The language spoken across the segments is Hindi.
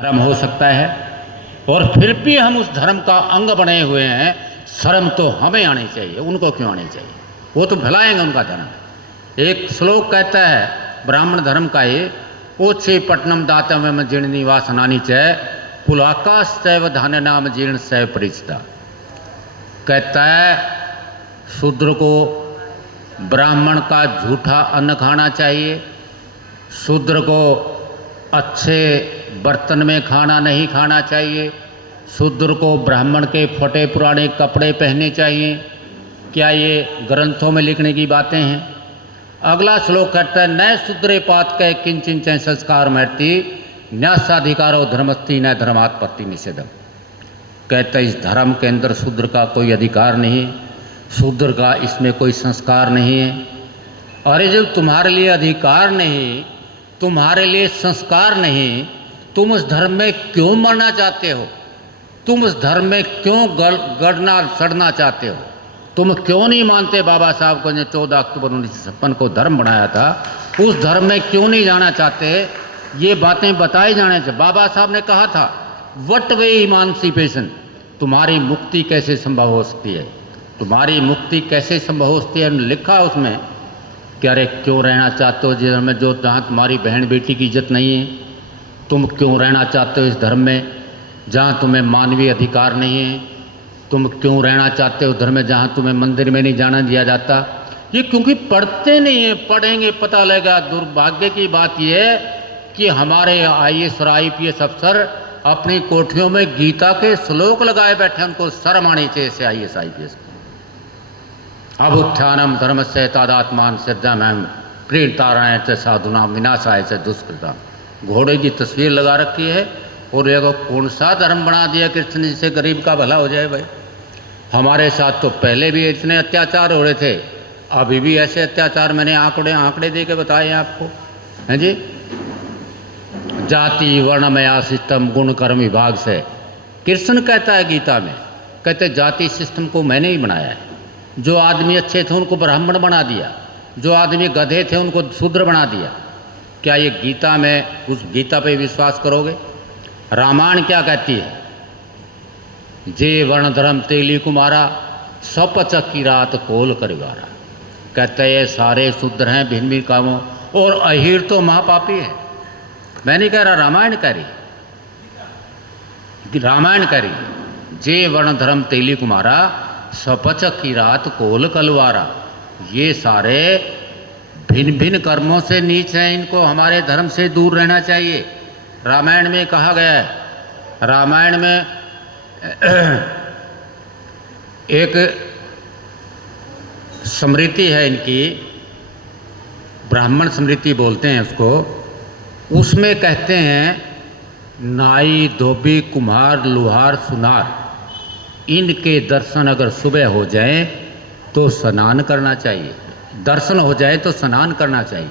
धर्म हो सकता है और फिर भी हम उस धर्म का अंग बने हुए हैं। शर्म तो हमें आनी चाहिए, उनको क्यों आनी चाहिए? वो तो भुलाएंगे उनका धर्म। एक श्लोक कहता है ब्राह्मण धर्म का ही, ओछे पट्टनम दातव्यम जीर्ण निवास नानी चय पुलाकाश सैव धान्य नाम जीर्ण सैव परिचिता। कहता है शूद्र को ब्राह्मण का झूठा अन्न खाना चाहिए, शूद्र को अच्छे बर्तन में खाना नहीं खाना चाहिए, शूद्र को ब्राह्मण के फटे पुराने कपड़े पहनने चाहिए। क्या ये ग्रंथों में लिखने की बातें हैं? अगला श्लोक कहता है न शूद्रे पात कह किंचिन चय संस्कार महर्ति न्यासाधिकारो धर्मस्थि न धर्मात्पत्ति निषेधम। कहता है इस धर्म के अंदर शूद्र का कोई अधिकार नहीं, शूद्र का इसमें कोई संस्कार नहीं है। अरे जब तुम्हारे लिए अधिकार नहीं, तुम्हारे लिए संस्कार नहीं, तुम उस धर्म में क्यों मरना चाहते हो? तुम उस धर्म में क्यों गड़ना सड़ना चाहते हो? तुम क्यों नहीं मानते बाबा साहब को जो 14 अक्टूबर 1956 को धर्म बनाया था, उस धर्म में क्यों नहीं जाना चाहते? ये बातें बताई जाने से बाबा साहब ने कहा था व्हाट वे इमांसिपेशन, तुम्हारी मुक्ति कैसे संभव हो सकती है? तुम्हारी मुक्ति कैसे संभव हो सकती है? लिखा उसमें कि अरे क्यों रहना चाहते हो जिस धर्म में जो जहाँ तुम्हारी बहन बेटी की इज्जत नहीं है? तुम क्यों रहना चाहते हो इस धर्म में जहाँ तुम्हें मानवीय अधिकार नहीं है? तुम क्यों रहना चाहते हो धर्म में जहाँ तुम्हें मंदिर में नहीं जाना दिया जाता? ये क्योंकि पढ़ते नहीं हैं, पढ़ेंगे पता लगेगा। दुर्भाग्य की बात यह है कि हमारे IAS और IPS अफसर अपनी कोठियों में गीता के श्लोक लगाए बैठे, उनको शर्म आनी चाहिए से IAS IPS को। अब उत्थानम धर्म से तादात्मान सिद्धम प्रीणतारायण से साधुनाम विनाशाय से दुष्कृता। घोड़े की तस्वीर लगा रखी है और ये कौन सा धर्म बना दिया कृष्ण जिससे गरीब का भला हो जाए? भाई हमारे साथ तो पहले भी इतने अत्याचार हो रहे थे, अभी भी ऐसे अत्याचार मैंने आंकड़े दे के बताए आपको, हैं जी। जाति वर्णमया सिस्टम गुण कर्म विभाग से कृष्ण कहता है गीता में, कहते जाति सिस्टम को मैंने ही बनाया है। जो आदमी अच्छे थे उनको ब्राह्मण बना दिया, जो आदमी गधे थे उनको शूद्र बना दिया। क्या ये गीता में उस गीता पे विश्वास करोगे? रामायण क्या कहती है? जे वर्ण धर्म तेली कुमारा सपच की रात कोल करिवारा। कहते हैं ये सारे शूद्र हैं भिन्न भिन्न कामों, और अहीर तो महापापी है। मैं नहीं कह रहा, रामायण कह रही, रामायण कह रही जे वर्ण धर्म तेली कुमारा सपच की रात कोल कलवारा। ये सारे भिन्न भिन्न कर्मों से नीच हैं, इनको हमारे धर्म से दूर रहना चाहिए। रामायण में कहा गया है, रामायण में एक स्मृति है इनकी, ब्राह्मण स्मृति बोलते हैं उसको। उसमें कहते हैं नाई धोबी कुम्हार लोहार सुनार, इनके दर्शन अगर सुबह हो जाए तो स्नान करना चाहिए। दर्शन हो जाए तो स्नान करना चाहिए,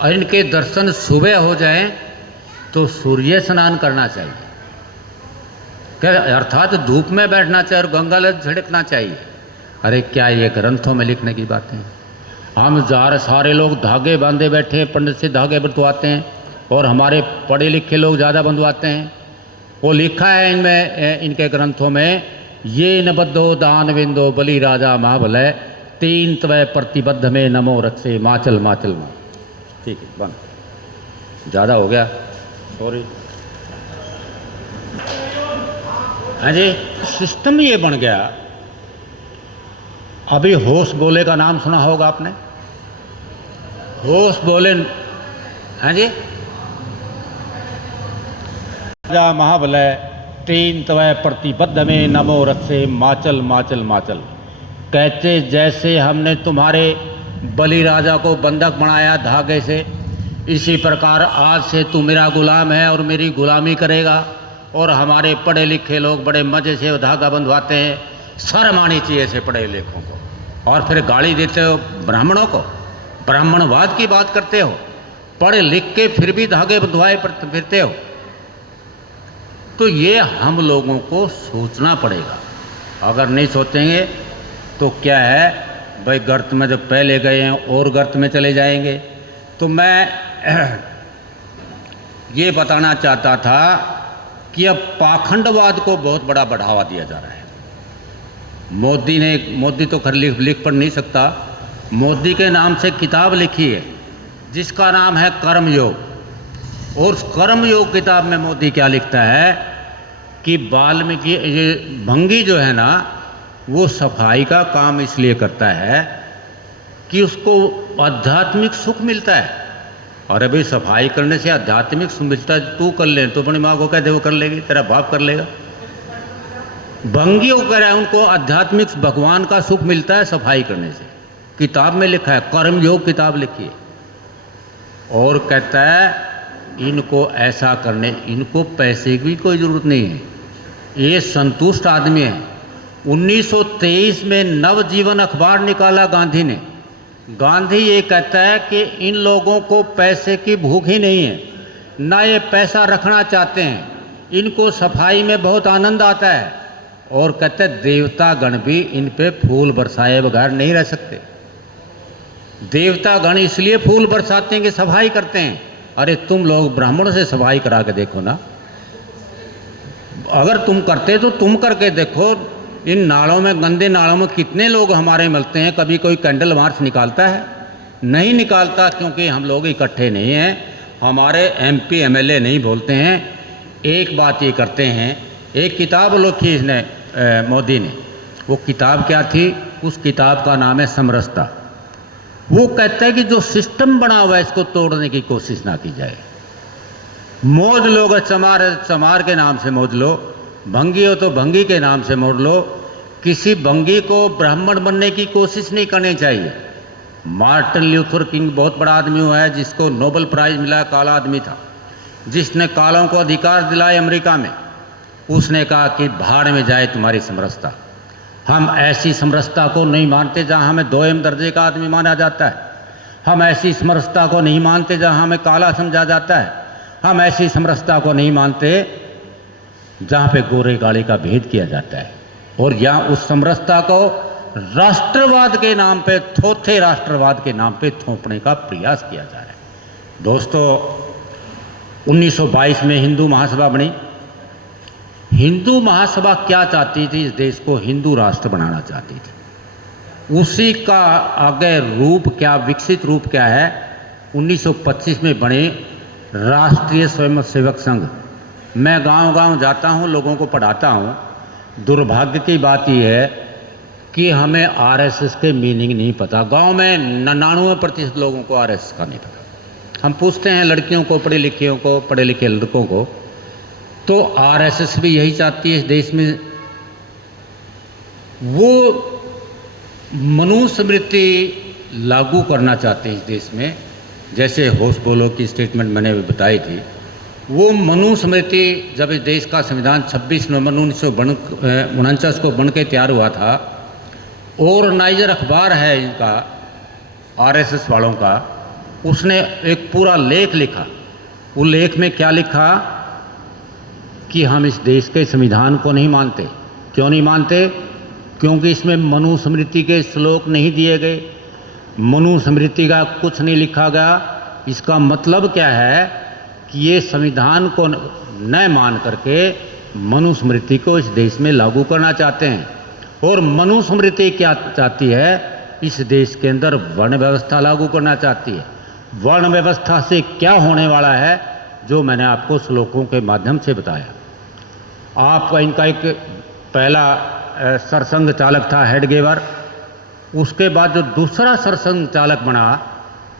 और इनके दर्शन सुबह हो जाए तो सूर्य स्नान करना चाहिए। अर्थात धूप में बैठना चाहिए और गंगा जल छिड़कना चाहिए। अरे क्या ये ग्रंथों में लिखने की बातें हैं? हम सारे लोग धागे बांधे बैठे हैं, पंडित से धागे बंधवाते हैं, और हमारे पढ़े लिखे लोग ज़्यादा बंधवाते हैं। वो लिखा है इनमें, इनके ग्रंथों में, ये न बद्धो दान विंदो बलि राजा महाबलय तीन त्वय प्रतिबद्ध में नमो रक्षे माचल माचल माँ। ठीक है, बंद, ज़्यादा हो गया, सॉरी। हाँ जी, सिस्टम ये बन गया। अभी होश बोले का नाम सुना होगा आपने? होश बोले, हाँ जी, राजा महाबलय तीन त्वय प्रतिबद्ध में नमो रक्षे माचल माचल माचल। कहते जैसे हमने तुम्हारे बलि राजा को बंधक बनाया धागे से, इसी प्रकार आज से तू मेरा गुलाम है और मेरी गुलामी करेगा। और हमारे पढ़े लिखे लोग बड़े मज़े से धागा बंधवाते हैं। शर्म आनी चाहिए ऐसे पढ़े लिखों को। और फिर गाली देते हो ब्राह्मणों को, ब्राह्मणवाद की बात करते हो, पढ़े लिख के फिर भी धागे बंधवाए फिरते हो। तो ये हम लोगों को सोचना पड़ेगा। अगर नहीं सोचेंगे तो क्या है भाई, गर्त में जब पहले गए हैं और गर्त में चले जाएंगे। तो मैं ये बताना चाहता था कि अब पाखंडवाद को बहुत बड़ा बढ़ावा दिया जा रहा है। मोदी तो खैर लिख पढ़ नहीं सकता, मोदी के नाम से किताब लिखी है जिसका नाम है कर्मयोग। और उस कर्मयोग किताब में मोदी क्या लिखता है कि वाल्मीकि ये भंगी जो है ना, वो सफाई का काम इसलिए करता है कि उसको आध्यात्मिक सुख मिलता है। और अभी सफाई करने से आध्यात्मिक सुख मिलता है, तू कर ले तो अपनी माँ को कह दे वो कर लेगी, तेरा बाप कर लेगा। भंगी वो कह रहा है उनको आध्यात्मिक भगवान का सुख मिलता है सफाई करने से। किताब में लिखा है, कर्मयोग किताब लिखी है। और कहता है इनको ऐसा करने, इनको पैसे की कोई ज़रूरत नहीं है, ये संतुष्ट आदमी है। 1923 में नवजीवन अखबार निकाला गांधी ने। गांधी ये कहता है कि इन लोगों को पैसे की भूख ही नहीं है, ना ये पैसा रखना चाहते हैं, इनको सफाई में बहुत आनंद आता है। और कहते हैं देवता गण भी इन पे फूल बरसाए बगैर नहीं रह सकते। देवता गण इसलिए फूल बरसाते हैं कि सफाई करते हैं। अरे तुम लोग ब्राह्मणों से सफाई करा के देखो ना, अगर तुम करते तो तुम करके देखो। इन नालों में, गंदे नालों में कितने लोग हमारे मिलते हैं, कभी कोई कैंडल मार्च निकालता है? नहीं निकालता, क्योंकि हम लोग इकट्ठे नहीं हैं, हमारे MP MLA नहीं बोलते हैं। एक बात ये करते हैं, एक किताब लिखी इसने मोदी ने, वो किताब क्या थी? उस किताब का नाम है समरसता। वो कहता है कि जो सिस्टम बना हुआ है इसको तोड़ने की कोशिश ना की जाए। मौज लोग चमार के नाम से मौज लो, भंगी हो तो भंगी के नाम से मोड़ लो। किसी भंगी को ब्राह्मण बनने की कोशिश नहीं करनी चाहिए। मार्टिन ल्यूथर किंग बहुत बड़ा आदमी हुआ है, जिसको नोबेल प्राइज़ मिला, काला आदमी था, जिसने कालों को अधिकार दिलाए अमेरिका में। उसने कहा कि भाड़ में जाए तुम्हारी समरसता, हम ऐसी समरसता को नहीं मानते जहाँ हमें 2M दर्जे का आदमी माना जाता है। हम ऐसी समरसता को नहीं मानते जहाँ हमें काला समझा जाता है। हम ऐसी समरसता को नहीं मानते जहाँ पे गोरे काले का भेद किया जाता है। और यहाँ उस समरसता को राष्ट्रवाद के नाम पे, थोथे राष्ट्रवाद के नाम पे थोपने का प्रयास किया जा रहा है। दोस्तों, 1922 में हिंदू महासभा बनी। हिंदू महासभा क्या चाहती थी? इस देश को हिंदू राष्ट्र बनाना चाहती थी। उसी का आगे रूप क्या, विकसित रूप क्या है? 1925 में बने राष्ट्रीय स्वयंसेवक संघ। मैं गांव-गांव जाता हूं, लोगों को पढ़ाता हूं। दुर्भाग्य की बात यह है कि हमें RSS के मीनिंग नहीं पता। गांव में 99% लोगों को RSS का नहीं पता। हम पूछते हैं लड़कियों को, पढ़े लिखे लड़कों को, तो RSS भी यही चाहती है इस देश में। वो मनुस्मृति लागू करना चाहते हैं इस देश में। जैसे होश बोलो की स्टेटमेंट मैंने बताई थी, वो मनुस्मृति जब इस देश का संविधान 26 नवंबर 1949 को बन के तैयार हुआ था, ऑर्गेनाइजर अखबार है इनका, RSS वालों का, उसने एक पूरा लेख लिखा। उस लेख में क्या लिखा कि हम इस देश के संविधान को नहीं मानते। क्यों नहीं मानते? क्योंकि इसमें मनुस्मृति के श्लोक नहीं दिए गए, मनुस्मृति का कुछ नहीं लिखा गया। इसका मतलब क्या है कि ये संविधान को न मान करके मनुस्मृति को इस देश में लागू करना चाहते हैं। और मनुस्मृति क्या चाहती है? इस देश के अंदर वर्ण व्यवस्था लागू करना चाहती है। वर्ण व्यवस्था से क्या होने वाला है, जो मैंने आपको श्लोकों के माध्यम से बताया। आपका इनका एक पहला सरसंघ चालक था हेडगेवर, उसके बाद जो दूसरा सरसंघ चालक बना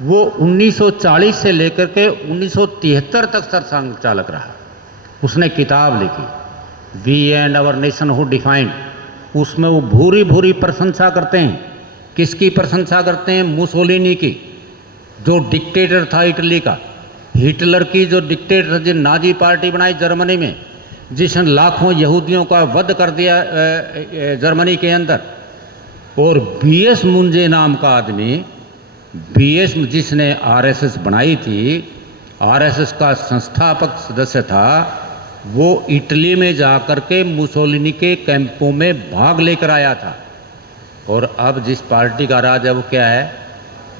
वो 1940 से लेकर के 1973 तक सरसंघ चालक रहा। उसने किताब लिखी, we and our nationhood defined. उसमें वो भूरी भूरी प्रशंसा करते हैं। किसकी प्रशंसा करते हैं? मुसोलिनी की, जो डिक्टेटर था इटली का। हिटलर की जो डिक्टेटर, जो नाजी पार्टी बनाई जर्मनी में, जिसने लाखों यहूदियों का वध कर दिया जर्मनी के अंदर। और BS मुंजे नाम का आदमी, BS जिसने RSS बनाई थी, RSS का संस्थापक सदस्य था, वो इटली में जाकर के मुसोलिनी के कैंपों में भाग लेकर आया था। और अब जिस पार्टी का राज है वो क्या है?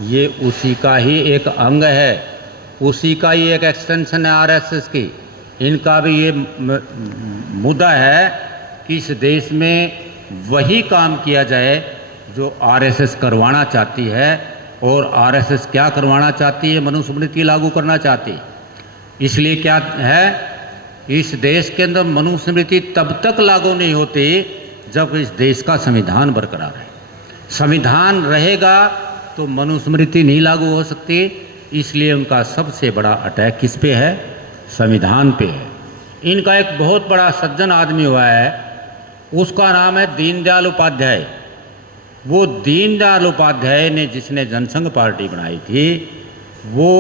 ये उसी का ही एक अंग है, उसी का ही एक एक्सटेंशन है RSS की। इनका भी ये मुद्दा है कि इस देश में वही काम किया जाए जो आरएसएस करवाना चाहती है। और आरएसएस क्या करवाना चाहती है? मनुस्मृति लागू करना चाहती है। इसलिए क्या है, इस देश के अंदर मनुस्मृति तब तक लागू नहीं होती जब इस देश का संविधान बरकरार है। संविधान रहेगा तो मनुस्मृति नहीं लागू हो सकती। इसलिए उनका सबसे बड़ा अटैक किस पे है? संविधान पे है। इनका एक बहुत बड़ा सज्जन आदमी हुआ है, उसका नाम है दीनदयाल उपाध्याय। वो दीनदयाल उपाध्याय ने, जिसने जनसंघ पार्टी बनाई थी, वो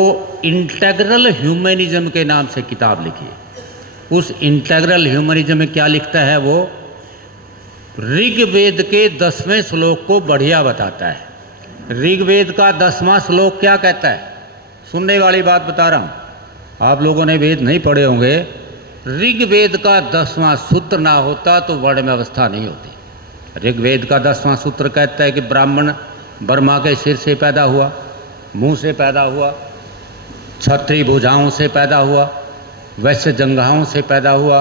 इंटेग्रल ह्यूमनिज्म के नाम से किताब लिखी। उस इंटेग्रल ह्यूमनिज्म में क्या लिखता है? वो ऋग्वेद के 10वें श्लोक को बढ़िया बताता है। ऋग्वेद का 10वां श्लोक क्या कहता है? सुनने वाली बात बता रहा हूँ, आप लोगों ने वेद नहीं पढ़े होंगे। ऋग्वेद का 10वां सूत्र ना होता तो वर्ण में अवस्था नहीं होती। ऋग्वेद का 10वां सूत्र कहता है कि ब्राह्मण ब्रह्मा के सिर से पैदा हुआ, मुंह से पैदा हुआ, क्षत्रिय भुजाओं से पैदा हुआ, वैश्य जंघाओं से पैदा हुआ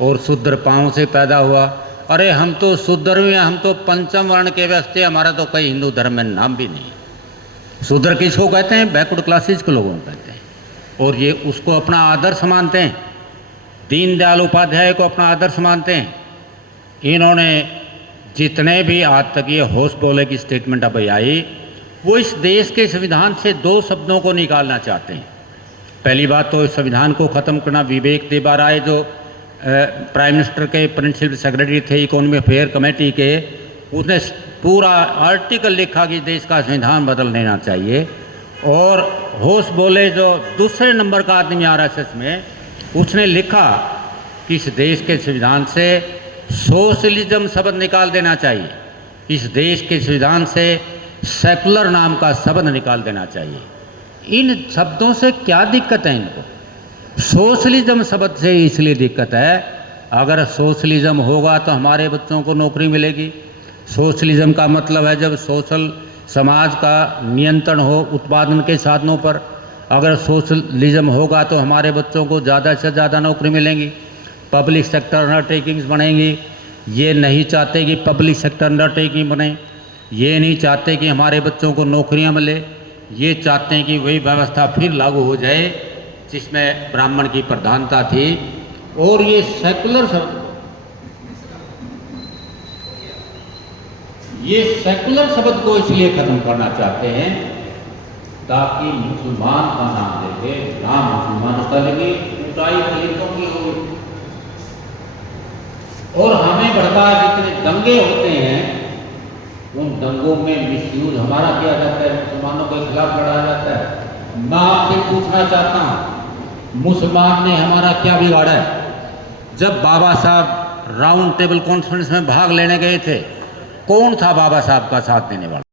और शूद्र पाँव से पैदा हुआ। अरे हम तो शूद्र भी हैं, हम तो पंचम वर्ण के व्यक्ति, हमारा तो कई हिंदू धर्म में नाम भी नहीं है। शूद्र किसको कहते हैं? बैकवर्ड क्लासेज के लोगों को कहते हैं। और ये उसको अपना आदर्श मानते हैं, दीनदयाल उपाध्याय को अपना आदर्श मानते हैं। इन्होंने जितने भी आज तक ये होश बोले की स्टेटमेंट अभी आई, वो इस देश के संविधान से 2 शब्दों को निकालना चाहते हैं। पहली बात तो इस संविधान को ख़त्म करना। विवेक देबराय जो प्राइम मिनिस्टर के प्रिंसिपल सेक्रेटरी थे इकोनॉमी अफेयर कमेटी के, उसने पूरा आर्टिकल लिखा कि देश का संविधान बदल देना चाहिए। और होश बोले जो दूसरे नंबर का आदमी आरएसएस में, उसने लिखा कि इस देश के संविधान से सोशलिज्म शब्द निकाल देना चाहिए, इस देश के संविधान से सेकुलर नाम का शब्द निकाल देना चाहिए। इन शब्दों से क्या दिक्कत है इनको? सोशलिज्म शब्द से इसलिए दिक्कत है, अगर सोशलिज्म होगा तो हमारे बच्चों को नौकरी मिलेगी। सोशलिज्म का मतलब है जब सोशल समाज का नियंत्रण हो उत्पादन के साधनों पर। अगर सोशलिज्म होगा तो हमारे बच्चों को ज़्यादा से ज़्यादा नौकरी मिलेंगी, पब्लिक सेक्टर अंडरटेकिंग्स बनेंगी। ये नहीं चाहते कि पब्लिक सेक्टर अंडरटेकिंग बने, ये नहीं चाहते कि हमारे बच्चों को नौकरियां मिले, ये चाहते हैं कि वही व्यवस्था फिर लागू हो जाए जिसमें ब्राह्मण की प्रधानता थी। और ये सेकुलर शब्द को इसलिए खत्म करना चाहते हैं ताकि मुसलमान का नाम लेके नाम मुसलमान का लेंगे, ऊंचाई दलितों की होगी। और हमें भड़का जितने दंगे होते हैं उन दंगों में मिसयूज हमारा किया जाता है, मुसलमानों के खिलाफ लड़ा जाता है। मैं आपसे पूछना चाहता हूँ, मुसलमान ने हमारा क्या बिगाड़ा है? जब बाबा साहब राउंड टेबल कॉन्फ्रेंस में भाग लेने गए थे, कौन था बाबा साहब का साथ देने वाला?